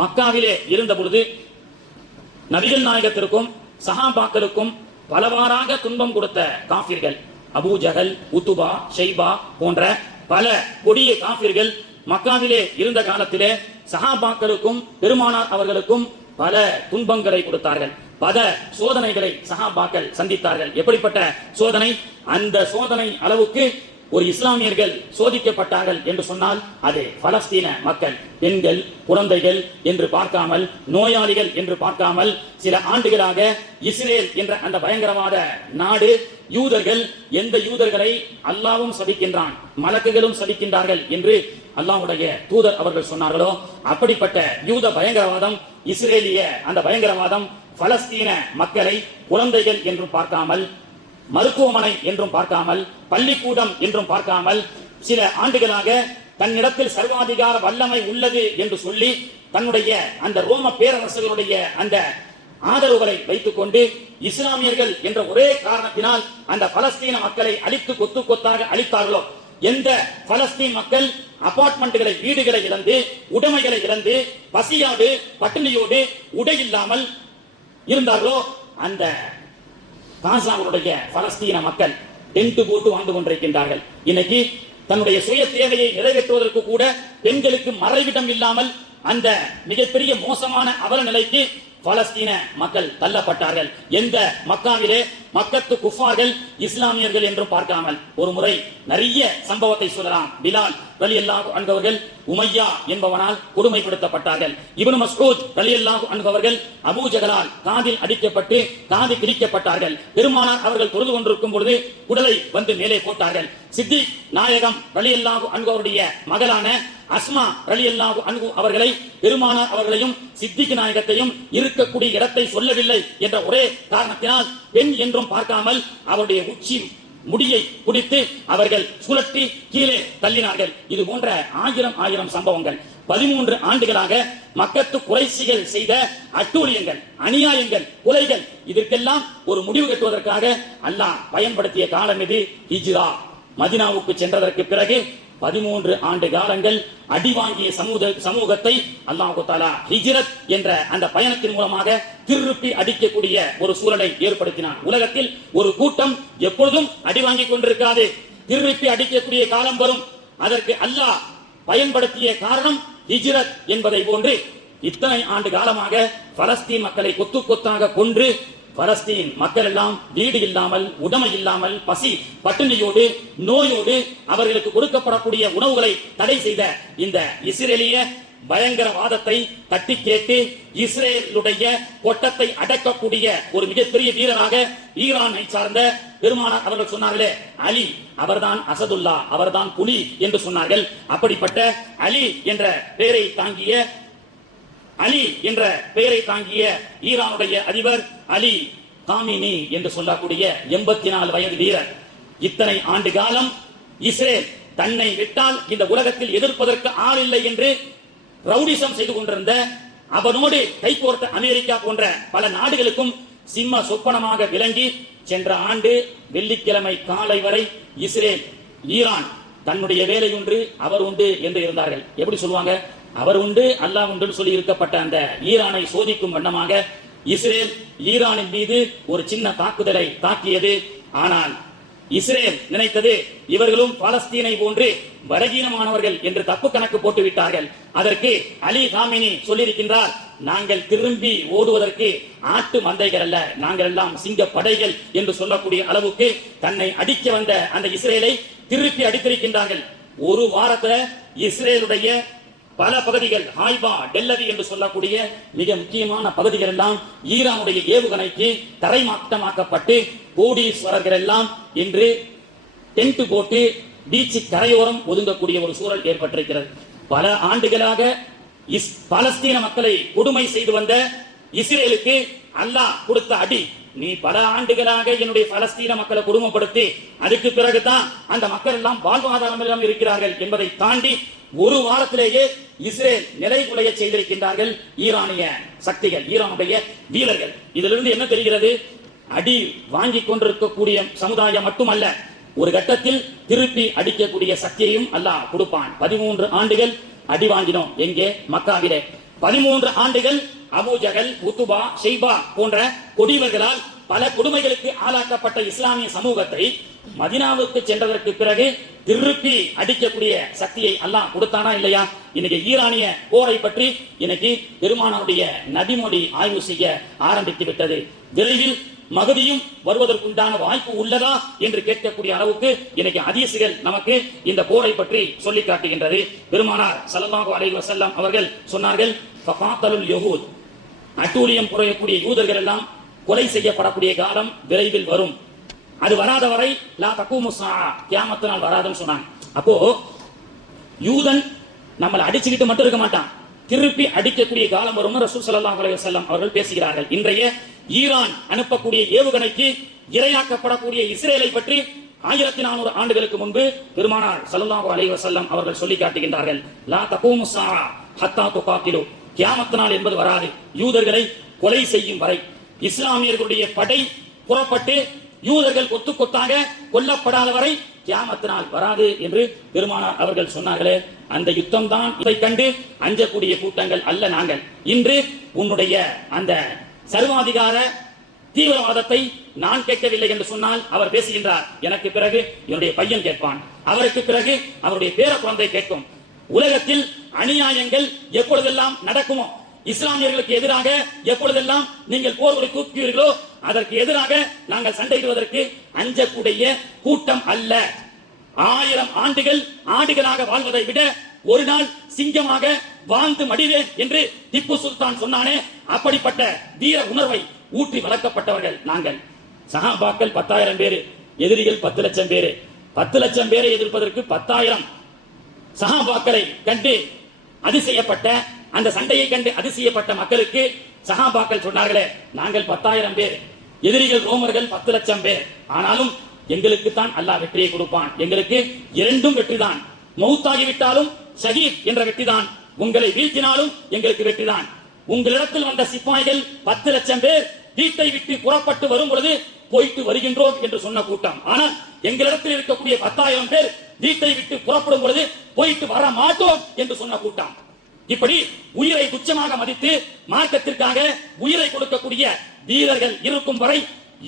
மக்காவிலே இருந்த பொழுது நபிகள் நாயகத்திற்கும் சஹாபாக்களுக்கும் பலவாறாக துன்பம் கொடுத்த காஃபிர்கள் அபூ ஜஹல், உத்துபா, ஷைபா போன்ற பல கொடிய காஃபிர்கள் மக்காவிலே இருந்த காலத்திலே சஹாபாக்களுக்கும் பெருமானார் அவர்களுக்கும் பல துன்பங்களை கொடுத்தார்கள். பல சோதனைகளை சஹாபாக்கள் சந்தித்தார்கள். எப்படிப்பட்ட சோதனை? அந்த சோதனை அளவுக்கு ஒரு இஸ்லாமியர்கள் சோதிக்கப்பட்டார்கள் என்று சொன்னால் அது பலஸ்தீன மக்கள். பெண்கள், குழந்தைகள் என்று பார்க்காமல், நோயாளிகள் என்று பார்க்காமல் சில ஆண்டுகளாக இஸ்ரேல் என்ற அந்த பயங்கரவாத நாடு, யூதர்கள், எந்த யூதர்களை அல்லாஹ்வும் சபிக்கின்றான், மலக்குகளும் சபிக்கின்றார்கள் என்று அல்லாஹ்வுடைய தூதர் அவர்கள் சொன்னார்களோ அப்படிப்பட்ட யூத பயங்கரவாதம், இஸ்ரேலிய அந்த பயங்கரவாதம் பலஸ்தீன மக்களை குழந்தைகள் என்றும் பார்க்காமல், மருத்துவமனை என்றும் பார்க்காமல், பள்ளிக்கூடம் என்றும் பார்க்காமல் சில ஆண்டுகளாக தன்னிடத்தில் சர்வாதிகார வல்லமை உள்ளது என்று சொல்லி தன்னுடைய அந்த ரோம பேரரசுகளுடைய அந்த ஆதரவுகளை வைத்துக் கொண்டு இஸ்லாமியர்கள் என்ற ஒரே காரணத்தினால் அந்த பலஸ்தீன மக்களை அழித்து கொத்து கொத்தாக அழித்தார்களோ, எந்த பலஸ்தீன் மக்கள் அபார்ட்மெண்ட்களை, வீடுகளை இழந்து, உடைமைகளை இழந்து, பசியோடு பட்டினியோடு உடை இல்லாமல் இருந்தார்களோ, அந்த காசாவுடைய பலஸ்தீன மக்கள் டென்ட் போட்டு வாழ்ந்து கொண்டிருக்கின்றார்கள். இன்னைக்கு தன்னுடைய சுய தேவையை நிறைவேற்றுவதற்கு கூட பெண்களுக்கு மறைவிடம் இல்லாமல் அந்த மிகப்பெரிய மோசமான அவல நிலைக்கு பலஸ்தீன மக்கள் தள்ளப்பட்டார்கள். எந்த மக்காவிலே மக்கத்து குஃபார்கள் இஸ்லாமியர்கள் என்றும் பார்க்காமல், ஒரு முறை நிறைய சம்பவத்தை சொல்லலாம். பிலால் ரலியல்லாஹு அன்ஹு அவர்கள் உமையா என்பவனால் கொடுமைப்படுத்தப்பட்டார்கள். இப்னு மஸ்ஊத் ரலியல்லாஹு அன்ஹு அவர்கள் அபூ ஜஹலால் காதில் அடிக்கப்பட்டு காது கிழிக்கப்பட்டார்கள். பெருமானார் அவர்கள் தொழுது கொண்டிருக்கும் பொழுது குடலை வந்து மேலே போட்டார்கள். சித்திக் நாயகம் ரலியல்லாஹு அன்ஹு அவருடைய மகளான அஸ்மா ரலியல்லாஹு அன்ஹு அவர்களை, பெருமானார் அவர்களையும் சித்திக் நாயகத்தையும் இருக்கக்கூடிய இடத்தை சொல்லவில்லை என்ற ஒரே காரணத்தினால் பெண் என்றும் பார்க்காமல் அவருடைய உச்சி முடியை குடித்து அவர்கள் சுழற்றி கீழே தள்ளினார்கள். இது போன்ற ஆயிரம் சம்பவங்கள் 13 ஆண்டுகளாக மக்கத்து குறைசிகள் செய்த அட்டூழியங்கள், அநியாயங்கள், கொலைகள், இதற்கெல்லாம் ஒரு முடிவு கட்டுவதற்காக அல்லாஹ் பயன்படுத்திய காலம் இது ஹிஜ்ரா. மதீனாவுக்கு சென்றதற்கு பிறகு 13 ஆண்டு காலங்கள் அடி வாங்கிய சமூகத்தை அல்லாஹ் தஆலா ஹிஜ்ரத் என்ற அந்த பயணத்தின் மூலமாக திருப்பி அடிக்கக்கூடிய ஒரு சூழலை ஏற்படுத்தினார். உலகத்தில் ஒரு கூட்டம் எப்பொழுதும் அடி வாங்கி கொண்டிருக்காது, திருப்பி அடிக்கக்கூடிய காலம் வரும். அதற்கு அல்லாஹ் பயன்படுத்திய காரணம் ஹிஜ்ரத் என்பதை போன்று இத்தனை ஆண்டு காலமாக பலஸ்தீன் மக்களை கொத்து கொத்தாக கொன்று பலஸ்தீன் மக்கள் எல்லாம் வீடு இல்லாமல், உடைமை இல்லாமல், பசி பட்டினியோடு, நோயோடு அவர்களுக்கு கொடுக்கப்படக்கூடிய உணவுகளை தடை செய்த இந்த இஸ்ரேலிய பயங்கரவாதத்தை தட்டி கேட்டு இஸ்ரேலுடைய கொட்டத்தை அடக்கக்கூடிய ஒரு மிகப்பெரிய வீரராக ஈரானை சார்ந்த பெருமானார் அவர்கள் சொன்னார்களே, அலி அவர்தான் அசதுல்லா, அவர்தான் புலி என்று சொன்னார்கள். அப்படிப்பட்ட அலி என்ற பெயரை தாங்கிய ஈரானுடைய அதிபர் அலி காமினி என்று சொல்லக்கூடிய 84 வயது வீரர். இத்தனை ஆண்டு காலம் இஸ்ரேல் தன்னை விட்டால் இந்த உலகத்தில் எதிர்ப்பதற்கு ஆள் இல்லை என்று ரவுடிசம் செய்து கொண்டிருந்த, அவனோடு கைகோர்த்த அமெரிக்கா போன்ற பல நாடுகளுக்கும் சிம்ம சொப்பனமாக விளங்கி சென்ற ஆண்டு வெள்ளிக்கிழமை காலை வரை இஸ்ரேல், ஈரான் தன்னுடைய வேலை ஒன்று அவர் உண்டு என்று இருந்தார்கள். எப்படி சொல்லுவாங்க? அவர் உண்டு அல்லாஹ் உண்டு சொல்லி இருக்கப்பட்ட அந்த ஈரானை சோதிக்கும் வண்ணமாக இஸ்ரேல் ஈரானின் மீது ஒரு சின்ன தாக்குதலை தாக்கியது. ஆனால் இஸ்ரேல் நினைத்தது இவர்களும் பாலஸ்தீனை போன்று பலகீனமானவர்கள் என்று தப்பு கணக்கு போட்டு விட்டார்கள். அதற்கு அலி காமினி சொல்லியிருக்கின்றார், நாங்கள் திரும்பி ஓடுவதற்கு ஆட்டு மந்தைகள் அல்ல, நாங்கள் எல்லாம் சிங்க படைகள் என்று சொல்லக்கூடிய அளவுக்கு தன்னை அடிக்க வந்த அந்த இஸ்ரேலை திருப்பி அடித்திருக்கின்றார்கள். ஒரு வாரத்துல இஸ்ரேலுடைய பல பகுதிகள், ஹாய்பா, டெல்லவி என்று சொல்லக்கூடிய மிக முக்கியமான பகுதிகள் எல்லாம் ஈரானுடைய ஏவுகணைக்கு தரைமாற்றமாக்கப்பட்டு கோடீஸ்வரர்கள் எல்லாம் இன்று டென்ட் போட்டு பீச் கரையோரம் ஒதுங்கக்கூடிய ஒரு சூழல் ஏற்பட்டிருக்கிறது. பல ஆண்டுகளாக பாலஸ்தீன மக்களை கொடுமை செய்து வந்த இஸ்ரேலுக்கு அல்லாஹ் கொடுத்த அடி. நீ பல ஆண்டுகளாக என்னுடைய பலஸ்தீன மக்களை கொடுமைப்படுத்தி அதுக்கு பிறகுதான் அந்த மக்கள் எல்லாம் வாழ்வாதாரம் இருக்கிறார்கள் என்பதை தாண்டி ஒரு வாரத்திலேயே இஸ்ரேல் நிலைகுலைய செய்திருக்கின்றார்கள் ஈரானிய சக்திகள், ஈரானுடைய வீரர்கள். இதிலிருந்து என்ன தெரிகிறது? அடி வாங்கி கொண்டிருக்கக்கூடிய சமுதாயம் மட்டுமல்ல, ஒரு கட்டத்தில் திருப்பி அடிக்கக்கூடிய சக்தியையும் அல்லாஹ் கொடுப்பான். 13 ஆண்டுகள் அடி வாங்கினோம். எங்கே? மக்காவிலே. 13 ஆண்டுகள் அபூ ஜஹல், உத்துபா, ஷைபா போன்ற கொடியவர்களால் பல கொடுமைகளுக்கு ஆளாக்கப்பட்ட இஸ்லாமிய சமூகத்தை மதீனாவுக்கு சென்றதற்கு பிறகு திருப்பி அடிக்கக்கூடிய சக்தியை அல்லாஹ் கொடுத்தானா இல்லையா? இன்னைக்கு ஈரானிய போரை பற்றி இன்னைக்கு பெருமானாருடைய நபிமொழி ஆய்வு செய்ய ஆரம்பித்து விட்டது. விரைவில் மகதியும் வருவதற்குண்டான வாய்ப்பு உள்ளதா என்று கேட்கக்கூடிய அளவுக்கு இன்னைக்கு ஹதீஸ்கள் நமக்கு இந்த போரை பற்றி சொல்லி காட்டுகின்றது. பெருமானார் ஸல்லல்லாஹு அலைஹி வஸல்லம் அவர்கள் சொன்னார்கள், ஃபகாத்தலுல் யஹூத், அட்டூழியம் புரியக்கூடிய யூதர்கள் எல்லாம் கொலை செய்யப்படக்கூடிய காலம் விரைவில் வரும். அது வராத வரை லா தகூமு ஸாஅ, கியாமத் நாள் வராதுன்னு சொன்னாங்க. அப்போ யூதன் நம்மளை அடிச்சுக்கிட்டு மட்டும் இருக்க மாட்டான், திருப்பி அடிக்கக்கூடிய காலம் வரும் ரசூல் ஸல்லல்லாஹு அலைஹி வஸல்லம் அவர்கள் பேசுகிறார்கள். இன்றைய ஈரான் அனுப்பக்கூடிய ஏவுகணைக்கு இரையாக்கப்படக்கூடிய இஸ்ரேலை பற்றி 1400 ஆண்டுகளுக்கு முன்பு பெருமானார் ஸல்லல்லாஹு அலைஹி வஸல்லம் அவர்கள் சொல்லி காட்டுகின்றார்கள், லா தகூமு ஸாஅ ஹத்தா துகாத்திலு, கியாமத் நாள் என்பது வராது யூதர்களை கொலை செய்யும் வரை. இஸ்லாமியர்களுடைய படை புறப்பட்டு யூதர்கள் கொத்து கொத்தாக கொல்லப்படாத வரை கியாமத் நாள் வராது என்று பெருமானார் அவர்கள் சொன்னார்களே, அந்த யுத்தம் தான் இதை கண்டு அஞ்சக்கூடிய கூட்டங்கள் அல்ல நாங்கள். இன்று உன்னுடைய அந்த சர்வாதிகார தீவிரவாதத்தை நான் கேட்கவில்லை என்று சொன்னால் அவர் பேசுகின்றார், எனக்கு பிறகு என்னுடைய பையன் கேட்பான், அவருக்கு பிறகு அவருடைய பேர குழந்தை கேட்கும். உலகத்தில் அநியாயங்கள் எப்பொழுதெல்லாம் நடக்குமோ, இஸ்லாமியர்களுக்கு எதிராக எப்பொழுதெல்லாம் நீங்கள் போர்களை தூக்குவீர்களோ அதற்கு எதிராக நாங்கள் சண்டையிடுவதற்கு அஞ்சக்கூடிய கூட்டம் அல்ல. 1000 ஆண்டுகள் ஆடுகளாக வாழ்வதை விட ஒரு நாள் சிங்கமாக வாழ்ந்து மடிவேன் என்று திப்பு சுல்தான் சொன்னானே, அப்படிப்பட்ட வீர உணர்வை ஊற்றி வளர்க்கப்பட்டவர்கள் நாங்கள். சஹாபாக்கள் 10,000 பேரு, எதிரிகள் 10 லட்சம் பேரு. 10 லட்சம் பேரை எதிர்ப்பதற்கு 10,000 சஹாபாக்களை கண்டு அதிசயப்பட்ட, அந்த சண்டையை கண்டு அதிசயப்பட்ட மக்களுக்கு சஹாபாக்கள் சொன்னார்களே, நாங்கள் 10,000 பேர், எதிரிகள் ரோமர்கள் 10 லட்சம் பேர், ஆனாலும் எங்களுக்கு தான் அல்லாஹ் வெற்றியை கொடுப்பான், எங்களுக்கு இரண்டும் வெற்றிதான், மௌத்தாகிவிட்டாலும் ஷஹீத் என்ற வெற்றிதான், உங்களை வீழ்த்தினாலும் எங்களுக்கு வெற்றிதான். உங்களிடத்தில் வந்த சிப்பாய்கள் 10 லட்சம் பேர் வீட்டை விட்டு புறப்பட்டு வரும் பொழுது போயிட்டு வருகின்றோம் என்று சொன்ன கூட்டம், ஆனால் எங்களிடத்தில் இருக்கக்கூடிய 10,000 பேர் வீட்டை விட்டு புறப்படும் பொழுது போயிட்டு வர மாட்டோம் என்று சொன்ன கூட்டம். இப்படி உயிரை துச்சமாக மதித்து மார்க்கத்திற்காக உயிரை கொடுக்கக்கூடிய வீரர்கள் இருக்கும் வரை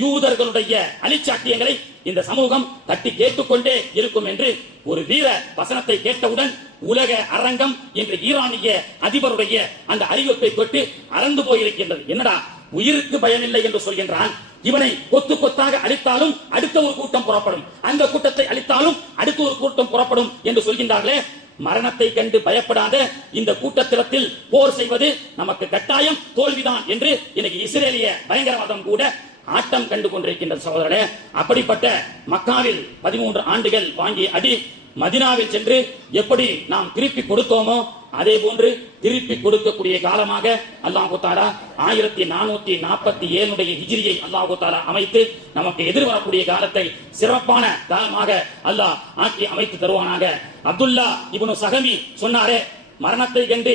யூதர்களுடைய அழிச்சாட்டியங்களை இந்த சமூகம் தட்டி கேட்டுக்கொண்டே இருக்கும் என்று ஒரு வீர வசனத்தை கேட்டவுடன் உலக அரங்கம் என்று ஈரானிய அதிபருடைய அந்த அறிவிப்பை தொட்டு அறந்து போயிருக்கின்றது. என்னடா உயிருக்கு பயமில்லை என்று சொல்கின்றான், இவனை கொத்து கொத்தாக அழித்தாலும் அடுத்த ஒரு கூட்டம் புறப்படும், அந்த கூட்டத்தை அழித்தாலும் அடுத்த ஒரு கூட்டம் புறப்படும் என்று சொல்கின்றார்களே. மரணத்தை கண்டு பயப்படாத இந்த கூட்டத்திலத்தில் போர் செய்வது நமக்கு கட்டாயம் தோல்விதான் என்று இன்னைக்கு இஸ்ரேலிய பயங்கரவாதம் கூட ஆட்டம் கண்டு கொண்டிருக்கின்ற சகோதரர்களே. அப்படிப்பட்ட மக்காவில் 13 ஆண்டுகள் வாங்கி அடி மதீனாவில் சென்று எப்படி நாம் திருப்பி கொடுத்தோமோ அதே போன்று திருப்பி கொடுக்கக்கூடிய காலமாக அல்லாஹ் தஆலா 1447 ஹிஜ்ரியை அல்லாஹ் தஆலா அமைத்து நமக்கு எதிர்வரக்கூடிய காலத்தை சிறப்பான காலமாக அல்லாஹ் ஆக்கி அமைத்து தருவானாக. அப்துல்லா இப்னு சஹமி சொன்னாரே, மரணத்தை கண்டு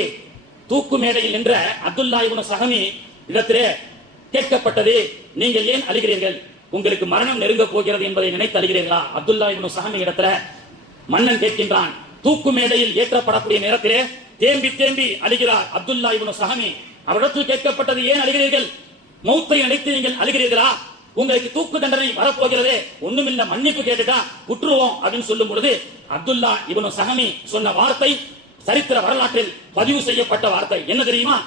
தூக்கு மேடையில் நின்ற அப்துல்லா இப்னு சஹமி இடத்திலே கேட்கப்பட்டது, நீங்கள் ஏன் அழுகிறீர்கள், உங்களுக்கு மரணம் நெருங்க போகிறது என்பதை நினைத்து அழுகிறீர்களா? அப்துல்லா இப்னு சஹமி இடத்துல மன்னன் கேட்கின்றான். தூக்கு மேடையில் ஏற்றப்படக்கூடிய நேரத்திலே தேம்பி தேம்பி அழுகிறார் அப்துல்லா இப்னு சஹமி. அவரிடத்தில் கேட்கப்பட்டது, ஏன் அழுகிறீர்கள், மௌத்தை நினைத்து நீங்கள் அழுகிறீர்களா, உங்களுக்கு தூக்கு தண்டனை வரப்போகிறதே, ஒண்ணுமில்ல மன்னிப்பு கேட்டுட்டா விட்டுருவோம் அப்படின்னு சொல்லும் பொழுது அப்துல்லா இப்னு சஹமி சொன்ன வார்த்தை சரித்திர வரலாற்றில் பதிவு செய்யப்பட்ட வார்த்தை என்ன தெரியுமா?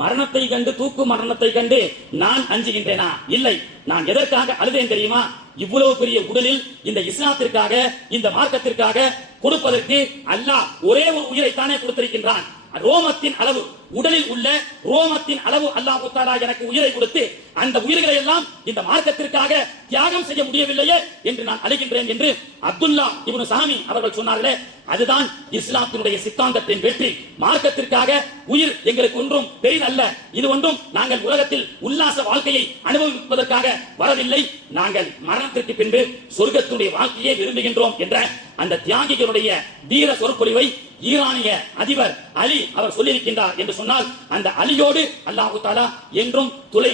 மரணத்தை கண்டு, தூக்கு மரணத்தை கண்டு நான் அஞ்சுகின்றேனா? இல்லை. நான் எதற்காக அழுதேன் தெரியுமா? இவ்வளவு பெரிய உடலில் இந்த இஸ்லாத்திற்காக, இந்த மார்க்கத்திற்காக கொடுப்பதற்கு அல்லாஹ் ஒரே ஒரு உயிரை தானே கொடுத்திருக்கின்றான். ரோமத்தின் அளவு, உடலில் உள்ள ரோமத்தின் அளவு அல்லாஹ் தஆலா எனக்கு உயிரை கொடுத்து அந்த உயிர்களை எல்லாம் இந்த மார்க்கத்திற்காக தியாகம் செய்ய முடியவில்லையே என்று நான் அழுகின்றேன் என்று அப்துல்லா இப்னு சஹமி அவர்கள் சொன்னார்களே, அதுதான் இஸ்லாத்தினுடைய சித்தாந்தத்தின் வெற்றி. மார்க்கத்திற்காக உயிர் எங்களுக்கு ஒன்றும் பெரிதல்ல, இது ஒன்றும் நாங்கள் உலகத்தில் உல்லாச வாழ்க்கையை அனுபவிப்பதற்காக வரவில்லை, நாங்கள் மரணத்திற்கு பின்பு சொர்க்கத்துடைய வாழ்க்கையை விரும்புகின்றோம் என்ற அந்த தியாகிகளுடைய வீர சொற்பொழிவை ஈரானிய அதிபர் அலி அவர் சொல்லியிருக்கின்றார் என்று சொன்னால், அந்த அலியோடு அல்லாஹ் தஆலா என்றும் துணை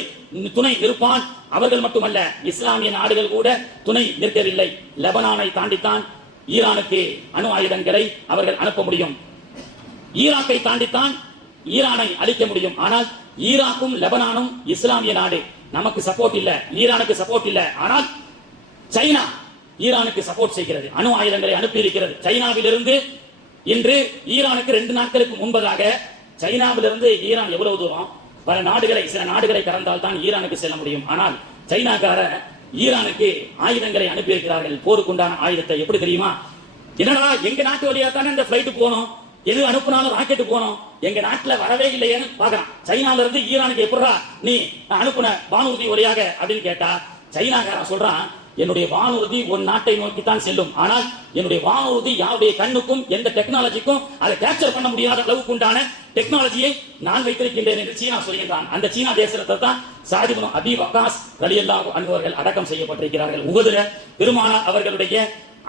நிற்பான். அவர்கள் மட்டுமல்ல, இஸ்லாமிய நாடுகள் கூட துணை நிற்கவில்லை. லெபனானை தாண்டித்தான் ஈரானுக்கு அணு ஆயுதங்களை அவர்கள் அனுப்ப முடியும். ஈராக்கை தாண்டித்தான் ஈரானை அழிக்க முடியும். ஆனால் ஈராக்கும் லெபனானும் இஸ்லாமிய நாடு, நமக்கு சப்போர்ட் இல்ல, ஈரானுக்கு சப்போர்ட் இல்ல. ஆனால் சைனா ஈரானுக்கு சப்போர்ட் செய்கிறது, அணு ஆயுதங்களை அனுப்பி இருக்கிறது. சைனாவிலிருந்து இன்று ஈரானுக்கு 2 நாட்களுக்கு முன்பதாக சைனாவிலிருந்து ஈரான் எவ்வளவு தூரம், பல நாடுகளை, சில நாடுகளை கடந்தால் தான் ஈரானுக்கு செல்ல முடியும். ஆனால் சைனாக்கார ஈரானுக்கு ஆயுதங்களை அனுப்பி இருக்கிறார்கள், போருக்குண்டான ஆயுதத்தை. எப்படி தெரியுமா? என்னடா எங்க நாட்டு வழியா தானே இந்த பிளைட் போனோம், எது அனுப்புனாலும் ராக்கெட் போனோம், எங்க நாட்டுல வரவே இல்லையேன்னு பாக்குறான். சைனால இருந்து ஈரானுக்கு எப்படா நீ அனுப்புன வானூர்தி வழியாக அப்படின்னு கேட்டா சைனாக்காரன் சொல்றான், என்னுடைய வானூர்தி ஒரு நாட்டை நோக்கி தான் செல்லும், ஆனால் என்னுடைய வானூர்தி யாருடைய கண்ணுக்கும் எந்த டெக்னாலஜிக்கும் அதை கேப்சர் பண்ண முடியாத அளவுக்கு உண்டான டெக்னாலஜியை நான் வைத்திருக்கின்றேன் என்று சீனா சொல்கிறான். அந்த சீனா தேசத்தை தான் சாத் இப்னு அபி வக்காஸ் ரலியல்லாஹு அன்ஹு அவர்கள் அடக்கம் செய்யப்பட்டிருக்கிறார்கள். உஹதுல பெருமானார் அவர்களுடைய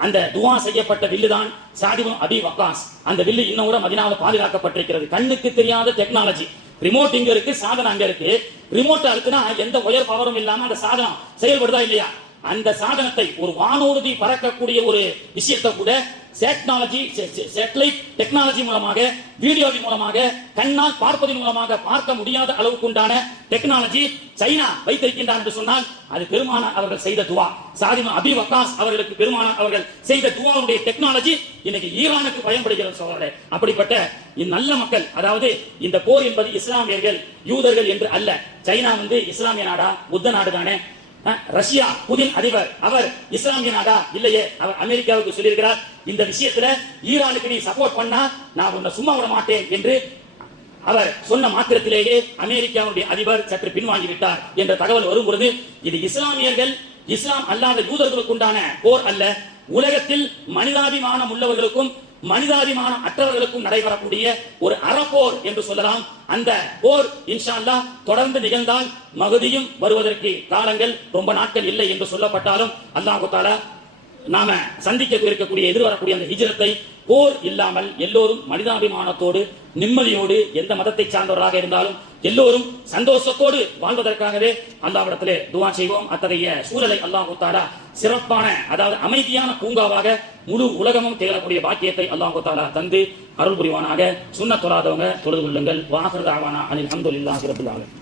அந்த துவா செய்யப்பட்ட வில்லு தான் சாத் இப்னு அபி வக்காஸ். அந்த வில்லு இன்னும் கூட மதீனாவில் பாதுகாக்கப்பட்டிருக்கிறது. கண்ணுக்கு தெரியாத டெக்னாலஜி. ரிமோட் இங்க இருக்கு, சாதனம் அங்க இருக்கு. ரிமோட் அழுத்தினா எந்த உயர் பவரும் இல்லாம அந்த சாதனம் செயல்படுதா இல்லையா? அந்த சாதனத்தை, ஒரு வானூர்தி பறக்கக்கூடிய ஒரு விஷயத்தை கூட சேட்டலைட் டெக்னாலஜி மூலமாக, வீடியோவின் மூலமாக, கண்ணால் பார்ப்பதன் மூலமாக பார்க்க முடியாத அளவுக்கு உண்டான டெக்னாலஜி சைனா வைத்திருக்கின்றார் என்று சொன்னால் அது பெருமானார் அவர்கள் செய்த துவா. சாத் இப்னு அபி வக்காஸ் அவர்களுக்கு பெருமானார் அவர்கள் செய்த துவாவுடைய டெக்னாலஜி இன்னைக்கு ஈரானுக்கு பயன்படுகிறது சோழர்களே. அப்படிப்பட்ட நல்ல மக்கள், அதாவது இந்த போர் என்பது இஸ்லாமியர்கள் யூதர்கள் என்று அல்ல. சைனா இஸ்லாமிய நாடா? புத்த நாடு தானே. ரஷ்யா புதின் அதிபர் அவர் இஸ்லாமிய நாடா? இல்லையே. அவர் அமெரிக்காவுக்கு சொல்லியிருக்கிறார், இந்த விஷயத்துல ஈரானுக்கு நீ சப்போர்ட் பண்ணா நான் உன்னை சும்மா விட மாட்டேன் என்று அவர் சொன்ன மாத்திரத்திலேயே அமெரிக்காவுடைய அதிபர் சற்று பின்வாங்கிவிட்டார் என்ற தகவல் வரும் பொழுது, இது இஸ்லாமியர்கள் இஸ்லாம் அல்லாத யூதர்களுக்கு உண்டான போர் அல்ல, உலகத்தில் மனிதாபிமானம் உள்ளவர்களுக்கும் மனிதாபிமானம் அற்றவர்களுக்கும் நடைபெறக்கூடிய ஒரு அறப்போர் என்று சொல்லலாம். அந்த போர் இன்ஷா அல்லாஹ் தொடர்ந்து நிகழ்ந்தால் மகதியும் வருவதற்கு காலங்கள் ரொம்ப நாட்கள் இல்லை என்று சொல்லப்பட்டாலும் அல்லாஹ் தஆலா நாம சந்திக்க இருக்கக்கூடிய எதிர்வரக்கூடிய அந்த ஹிஜ்ரத்தை போர் இல்லாமல் எல்லோரும் மனிதாபிமானத்தோடு நிம்மதியோடு எந்த மதத்தை சார்ந்தவராக இருந்தாலும் எல்லோரும் சந்தோஷத்தோடு வாழ்வதற்காகவே அல்லாஹ்விடத்திலே துஆ செய்வோம். அத்தகைய சூழலை அல்லாஹ் தஆலா சிறப்பான, அதாவது அமைதியான பூங்காவாக முழு உலகமும் திகழக்கூடிய பாக்கியத்தை அல்லாஹ் தஆலா தந்து அருள் புரிவானாக. சுன்னத் தொழாதவங்க தொழுது கொள்ளுங்கள். வாஹிரு தஅவானா அனில் ஹம்துலில்லாஹி ரப்பில் ஆலமீன்.